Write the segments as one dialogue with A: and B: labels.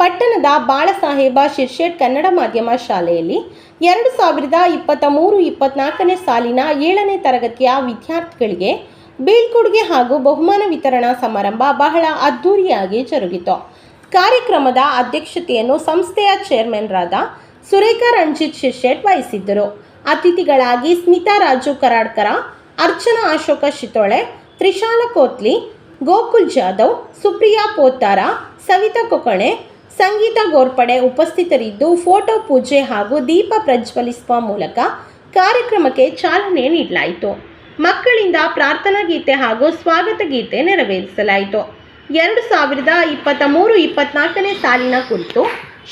A: ಪಟ್ಟಣದ ಬಾಳಸಾಹೇಬ ಶಿರ್ಷೆಟ್ ಕನ್ನಡ ಮಾಧ್ಯಮ ಶಾಲೆಯಲ್ಲಿ ಎರಡು ಸಾವಿರದ ಇಪ್ಪತ್ತ ಮೂರು, ಇಪ್ಪತ್ನಾಲ್ಕನೇ ಸಾಲಿನ ಏಳನೇ ತರಗತಿಯ ವಿದ್ಯಾರ್ಥಿಗಳಿಗೆ ಬೀಳ್ಕೊಡುಗೆ ಹಾಗೂ ಬಹುಮಾನ ವಿತರಣಾ ಸಮಾರಂಭ ಬಹಳ ಅದ್ಧೂರಿಯಾಗಿ ಜರುಗಿತು. ಕಾರ್ಯಕ್ರಮದ ಅಧ್ಯಕ್ಷತೆಯನ್ನು ಸಂಸ್ಥೆಯ ಚೇರ್ಮನ್ರಾದ ಸುರೇಖಾ ರಂಜಿತ್ ಶಿರ್ಷೆಟ್ ವಹಿಸಿದ್ದರು. ಅತಿಥಿಗಳಾಗಿ ಸ್ಮಿತಾ ರಾಜು ಕರಾಡ್ಕರ, ಅರ್ಚನಾ ಅಶೋಕ ಶಿತೋಳೆ, ತ್ರಿಶಾಲ ಕೋತ್ಲಿ, ಗೋಕುಲ್ ಜಾಧವ್, ಸುಪ್ರಿಯಾ ಪೋತಾರ ಸವಿತಾ ಕೊಕಣೆ ಸಂಗೀತ ಗೋರ್ಪಡೆ ಉಪಸ್ಥಿತರಿದ್ದು ಫೋಟೋ ಪೂಜೆ ಹಾಗೂ ದೀಪ ಪ್ರಜ್ವಲಿಸುವ ಮೂಲಕ ಕಾರ್ಯಕ್ರಮಕ್ಕೆ ಚಾಲನೆ ನೀಡಲಾಯಿತು. ಮಕ್ಕಳಿಂದ ಪ್ರಾರ್ಥನಾ ಗೀತೆ ಹಾಗೂ ಸ್ವಾಗತ ಗೀತೆ ನೆರವೇರಿಸಲಾಯಿತು. ಎರಡು ಸಾವಿರದ ಇಪ್ಪತ್ತ ಮೂರು ಇಪ್ಪತ್ನಾಲ್ಕನೇ ಸಾಲಿನ ಕುರಿತು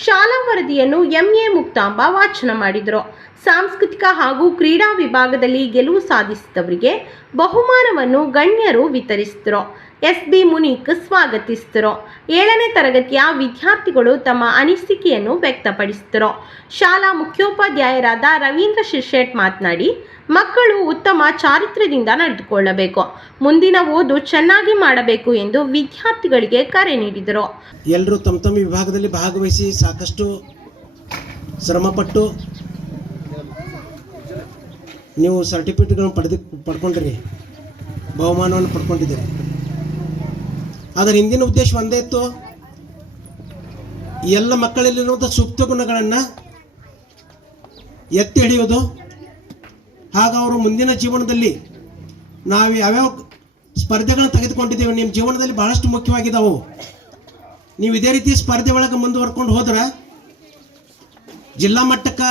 A: ಶಾಲಾ ವರದಿಯನ್ನು ಎಂಎ ಮುಕ್ತಾಂಬ ವಾಚನ ಮಾಡಿದರು. ಸಾಂಸ್ಕೃತಿಕ ಹಾಗೂ ಕ್ರೀಡಾ ವಿಭಾಗದಲ್ಲಿ ಗೆಲುವು ಸಾಧಿಸಿದವರಿಗೆ ಬಹುಮಾನವನ್ನು ಗಣ್ಯರು ವಿತರಿಸಿದರು. ಎಸ್ ಬಿ ಮುನೀಕ್ ಸ್ವಾಗತಿಸಿದರು ಏಳನೇ ತರಗತಿಯ ವಿದ್ಯಾರ್ಥಿಗಳು ತಮ್ಮ ಅನಿಸಿಕೆಯನ್ನು ವ್ಯಕ್ತಪಡಿಸಿದರು ಶಾಲಾ ಮುಖ್ಯೋಪಾಧ್ಯಾಯರಾದ ರವೀಂದ್ರ ಶಿರ್ಷೆಟ್ ಮಾತನಾಡಿ, ಮಕ್ಕಳು ಉತ್ತಮ ಚಾರಿತ್ರ್ಯದಿಂದ ನಡೆದುಕೊಳ್ಳಬೇಕು. ಮುಂದಿನ ಓದು ಚೆನ್ನಾಗಿ ಮಾಡಬೇಕು ಎಂದು ವಿದ್ಯಾರ್ಥಿಗಳಿಗೆ ಕರೆ ನೀಡಿದರು.
B: ಎಲ್ಲರೂ ತಮ್ಮ ತಮ್ಮ ವಿಭಾಗದಲ್ಲಿ ಭಾಗವಹಿಸಿ ಸಾಕಷ್ಟು ಶ್ರಮಪಟ್ಟು ನೀವು ಸರ್ಟಿಫಿಕೇಟ್ಗಳನ್ನು ಪಡೆದು, ಪಡ್ಕೊಂಡ್ರಿ. ಬಹುಮಾನವನ್ನು ಪಡ್ಕೊಂಡಿದ್ದೀರಿ. ಅದರ ಹಿಂದಿನ ಉದ್ದೇಶ ಒಂದೇ ಇತ್ತು? ಎಲ್ಲ ಮಕ್ಕಳಲ್ಲಿರುವಂಥ ಸೂಕ್ತ ಗುಣಗಳನ್ನು ಎತ್ತಿ ಹಿಡಿಯೋದು ಹಾಗ ಅವರು ಮುಂದಿನ ಜೀವನದಲ್ಲಿ ನಾವು ಯಾವ್ಯಾವ ಸ್ಪರ್ಧೆಗಳನ್ನು ತೆಗೆದುಕೊಂಡಿದ್ದೇವೆ, ನಿಮ್ಮ ಜೀವನದಲ್ಲಿ ಬಹಳಷ್ಟು ಮುಖ್ಯವಾಗಿದ್ದಾವೆ ನೀವು ಇದೇ ರೀತಿ ಸ್ಪರ್ಧೆ ಒಳಗೆ ಮುಂದುವರ್ಕೊಂಡು ಹೋದ್ರೆ ಜಿಲ್ಲಾ ಮಟ್ಟಕ್ಕೆ,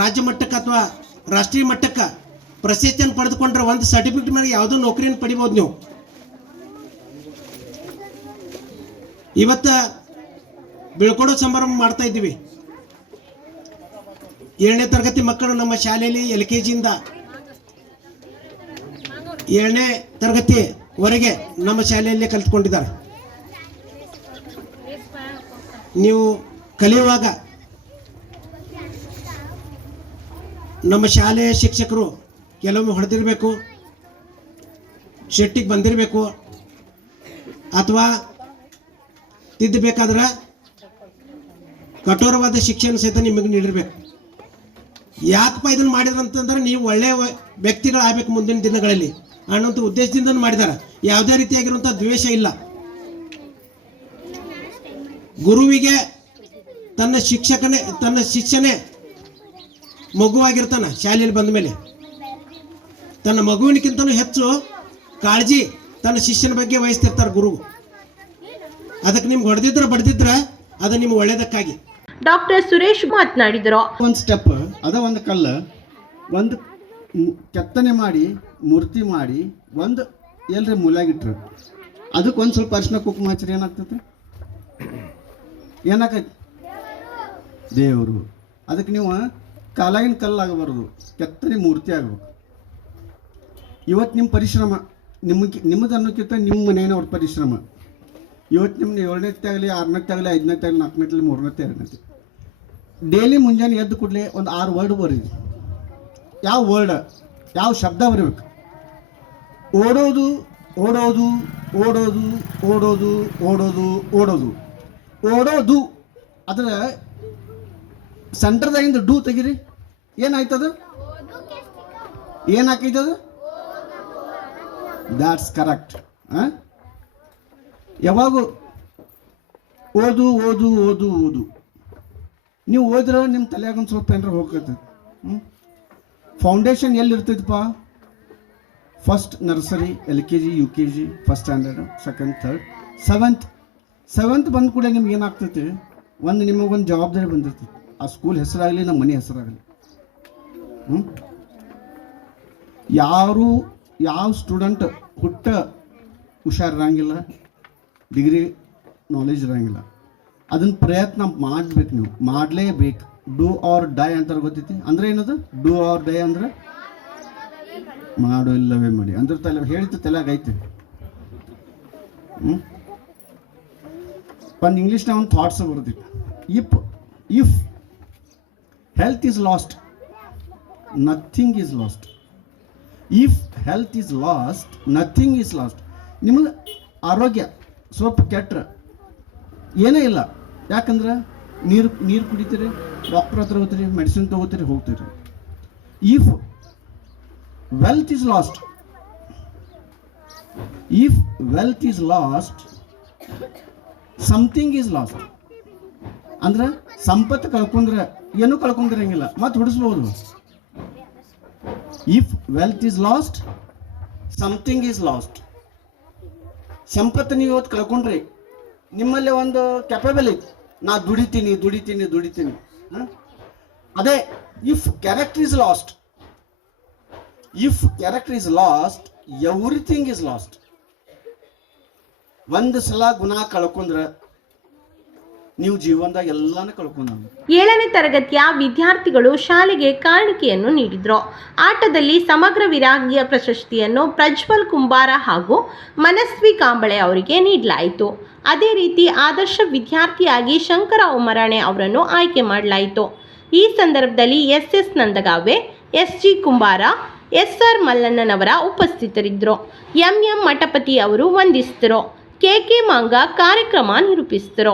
B: ರಾಜ್ಯ ಮಟ್ಟಕ್ಕೆ ಅಥವಾ ರಾಷ್ಟ್ರೀಯ ಮಟ್ಟಕ್ಕೆ ಪ್ರಸಿದ್ಧಿಯನ್ನು ಪಡೆದುಕೊಂಡ್ರೆ ಒಂದು ಸರ್ಟಿಫಿಕೇಟ್ ಮೇಲೆ ಯಾವುದೋ ನೌಕರಿಯನ್ನು ಪಡಿಬೋದು ನೀವು. ಇವತ್ತ ಬೀಳ್ಕೊಡೋ ಸಮಾರಂಭ ಮಾಡ್ತಾ ಇದ್ದೀವಿ. ಏಳನೇ ತರಗತಿ ಮಕ್ಕಳು ನಮ್ಮ ಶಾಲೆಯಲ್ಲಿ ಎಲ್ ಕೆ ಜಿಯಿಂದ ಏಳನೇ ತರಗತಿವರೆಗೆ ನಮ್ಮ ಶಾಲೆಯಲ್ಲಿ ಕಲಿತ್ಕೊಂಡಿದ್ದಾರೆ. ನೀವು ಕಲಿಯುವಾಗ ನಮ್ಮ ಶಾಲೆಯ ಶಿಕ್ಷಕರು ಕೆಲವೊಮ್ಮೆ ಹೊಡೆದಿರಬೇಕು, ಶೆಟ್ಟಿಗೆ ಬಂದಿರಬೇಕು ಅಥವಾ ತಿದ್ದಬೇಕಾದ್ರೆ ಕಠೋರವಾದ ಶಿಕ್ಷಣ ಸಹಿತ ನಿಮಗೆ ನೀಡಿರ್ಬೇಕು. ಯಾಕಪ್ಪ ಇದನ್ನ ಮಾಡಿದ್ರಂತಂದ್ರೆ ನೀವು ಒಳ್ಳೆಯ ವ್ಯಕ್ತಿಗಳಾಗಬೇಕು ಮುಂದಿನ ದಿನಗಳಲ್ಲಿ. ಅನ್ನೋಂಥ ಉದ್ದೇಶದಿಂದ ಮಾಡಿದ್ದಾರೆ. ಯಾವುದೇ ರೀತಿಯಾಗಿರುವಂಥ ದ್ವೇಷ ಇಲ್ಲ. ಗುರುವಿಗೆ ತನ್ನ ಶಿಕ್ಷಕನೇ, ತನ್ನ ಶಿಷ್ಯನೇ ಮಗುವಾಗಿರ್ತಾನೆ ಶಾಲೆಯಲ್ಲಿ ಬಂದ ಮೇಲೆ. ತನ್ನ ಮಗುವಿನಕ್ಕಿಂತಲೂ ಹೆಚ್ಚು ಕಾಳಜಿ ತನ್ನ ಶಿಷ್ಯನ ಬಗ್ಗೆ ವಹಿಸ್ತಿರ್ತಾರೆ ಗುರು ಅದಕ್ಕೆ ನಿಮ್ಗೆ ಹೊಡೆದಿದ್ರೆ ಬಡ್ದಿದ್ರೆ ಅದು ನಿಮ್ಗೆ ಒಳ್ಳೇದಕ್ಕಾಗಿ.
A: ಡಾಕ್ಟರ್ ಸುರೇಶ್ ಮಾತನಾಡಿದರು.
B: ಒಂದು ಸ್ಟೆಪ್ ಅದ ಒಂದು ಕಲ್ಲು ಒಂದು ಮು- ಕೆತ್ತನೆ ಮಾಡಿ ಮೂರ್ತಿ ಮಾಡಿ ಒಂದು ಎಲ್ರಿ ಮೂಲಾಗಿಟ್ರು ಅದಕ್ಕೆ ಒಂದು ಸ್ವಲ್ಪ ಅರ್ಶನ ಕುಂಕುಮ ಹಚ್ಚಿರಿ ಏನಾಗ್ತೈತೆ ಏನಾಕೈತಿ ದೇವರು. ಅದಕ್ಕೆ ನೀವು ಕಾಲಾಗಿನ ಕಲ್ಲಾಗಬಾರ್ದು ಕೆತ್ತನೆ ಮೂರ್ತಿ ಆಗಬೇಕು. ಇವತ್ತು ನಿಮ್ಮ ಪರಿಶ್ರಮ ನಿಮಗೆ ನಿಮ್ಮದು ಅನ್ನೋಕ್ಕಿಂತ ನಿಮ್ಮ ಮನೆಯವ್ರ ಪರಿಶ್ರಮ. ಇವತ್ತು ನಿಮ್ಮ ಏಳನೇತ್ತೆ ಆಗಲಿ ಆರನೇತ್ತೆ ತಾಗಲಿ ಐದನೇತ್ತೆ ಆಗಲಿ ನಾಲ್ಕನೇತ್ತೆ ತಾಗಲಿ ಮೂರನೇತ್ತೆ ಎರಡನೇತ್ತೆ ಡೈಲಿ ಮುಂಜಾನೆ ಎದ್ದು ಕೂಡಲೇ ಒಂದು ಆರು ವರ್ಡ್ ಬರೀರಿ. ಯಾವ ವರ್ಡ್ ಯಾವ ಶಬ್ದ ಬರೀಬೇಕು? ಓಡೋದು ಓಡೋದು ಓಡೋದು ಓಡೋದು ಓಡೋದು ಓಡೋದು. ಓಡೋದು. ಅದರ ಸೆಂಟರ್ದಾಗಿಂದ ಡೂ ತೆಗೀರಿ. ಏನಾಯ್ತದ ಏನಾಕೈತದ? ದ್ಯಾಟ್ಸ್ ಕರೆಕ್ಟ್ ಯಾವಾಗೂ ಓದು ಓದು ಓದು ಓದು. ನೀವು ಓದ್ರೆ ನಿಮ್ಮ ತಲೆಯಾಗ ಒಂದು ಸ್ವಲ್ಪ ಏನಾರ ಹೋಗ್ತೈತೆ. ಹ್ಞೂ foundation ಎಲ್ಲಿರ್ತೈತಪ್ಪ first nursery L K G U K G first standard second third seventh seventh ಬಂದ ಕೂಡ ನಿಮ್ಗೆ ಏನಾಗ್ತೈತಿ? ಒಂದು ನಿಮಗೊಂದು ಜವಾಬ್ದಾರಿ ಬಂದಿರ್ತೈತಿ. ಆ ಸ್ಕೂಲ್ ಹೆಸರಾಗಲಿ, ನಮ್ಮ ಮನೆ ಹೆಸರಾಗಲಿ. ಹ್ಞೂ ಯಾರು, ಯಾವ ಸ್ಟೂಡೆಂಟ್ ಹುಟ್ಟ ಹುಷಾರಿರಂಗಿಲ್ಲ. ಡಿಗ್ರಿ ನಾಲೆಜ್ ಇರೋಂಗಿಲ್ಲ. ಅದನ್ನ ಪ್ರಯತ್ನ ಮಾಡಬೇಕು ನೀವು. ಮಾಡಲೇಬೇಕು. ಡೂ ಆರ್ ಡೈ ಅಂತಾರೆ ಗೊತ್ತೈತಿ? ಅಂದರೆ ಏನದು? ಡೂ ಆರ್ ಡೈ ಅಂದ್ರೆ ಮಾಡು ಇಲ್ಲವೇ ಮಾಡಿ. ಅಂದ್ರೆ ತಲೆ ಹೇಳಿದ ತಲೆಗೈತೆ ಹ್ಞೂ ಒಂದು ಇಂಗ್ಲೀಷ್ನ ಒಂದು ಥಾಟ್ಸ್ ಬರುತ್ತೆ. If if health is lost nothing is lost if health is lost nothing is lost ನಿಮಗೆ ಆರೋಗ್ಯ ಸ್ವಲ್ಪ ಕೆಟ್ರ. ಏನೇ ಇಲ್ಲ. ಯಾಕಂದ್ರೆ ನೀರು ನೀರು ಕುಡಿತೀರಿ ಡಾಕ್ಟರ್ ಹತ್ರ ಹೋಗ್ತೀರಿ ಮೆಡಿಸಿನ್ ತೊಗೋತೀರಿ, ಹೋಗ್ತೀರಿ. If wealth is lost if wealth is lost something is lost ಅಂದ್ರೆ ಸಂಪತ್ತು ಕಳ್ಕೊಂಡ್ರೆ, ಏನೂ ಕಳ್ಕೊಂಡಿರಂಗಿಲ್ಲ. ಮತ್ತೆ ಹುಡಿಸ್ಬೋದು. If wealth is lost something is lost ಸಂಪತ್ತು ನೀವು ಇವತ್ತು ಕಳ್ಕೊಂಡ್ರಿ. ನಿಮ್ಮಲ್ಲಿ ಒಂದು ಕೆಪಬಲ್ ಐತಿ. ನಾ ದುಡಿತೀನಿ ದುಡಿತೀನಿ ದುಡಿತೀನಿ? ಅದೇ if character is lost if character is lost everything is lost ಒಂದು ಸಲ ಗುಣ ಕಳ್ಕೊಂಡ್ರೆ ನೀವು ಜೀವನದಾಗ ಎಲ್ಲಾನು ಕಳ್ಕೊಂಡಂಗ
A: ಏಳನೇ ತರಗತಿಯ ವಿದ್ಯಾರ್ಥಿಗಳು ಶಾಲೆಗೆ ಕಾಣಿಕೆಯನ್ನು ನೀಡಿದ್ರು. ಆಟದಲ್ಲಿ ಸಮಗ್ರ ವಿರಾಗಿಯ ಪ್ರಶಸ್ತಿಯನ್ನು ಪ್ರಜ್ವಲ್ ಕುಂಬಾರ ಹಾಗೂ ಮನಸ್ವಿ ಕಾಂಬಳೆ ಅವರಿಗೆ ನೀಡಲಾಯಿತು. ಅದೇ ರೀತಿ ಆದರ್ಶ ವಿದ್ಯಾರ್ಥಿಯಾಗಿ ಶಂಕರ ಉಮರಾಣೆ ಅವರನ್ನು ಆಯ್ಕೆ ಮಾಡಲಾಯಿತು. ಈ ಸಂದರ್ಭದಲ್ಲಿ S S Nandagave S G Kumbara S R Mallannanavar ಉಪಸ್ಥಿತರಿದ್ದರು. ಎಂ ಎಂ ಮಠಪತಿ ಅವರು ವಂದಿಸಿದರು. ಕೆ ಕೆ ಮಾಂಗ ಕಾರ್ಯಕ್ರಮ ನಿರೂಪಿಸಿದರು.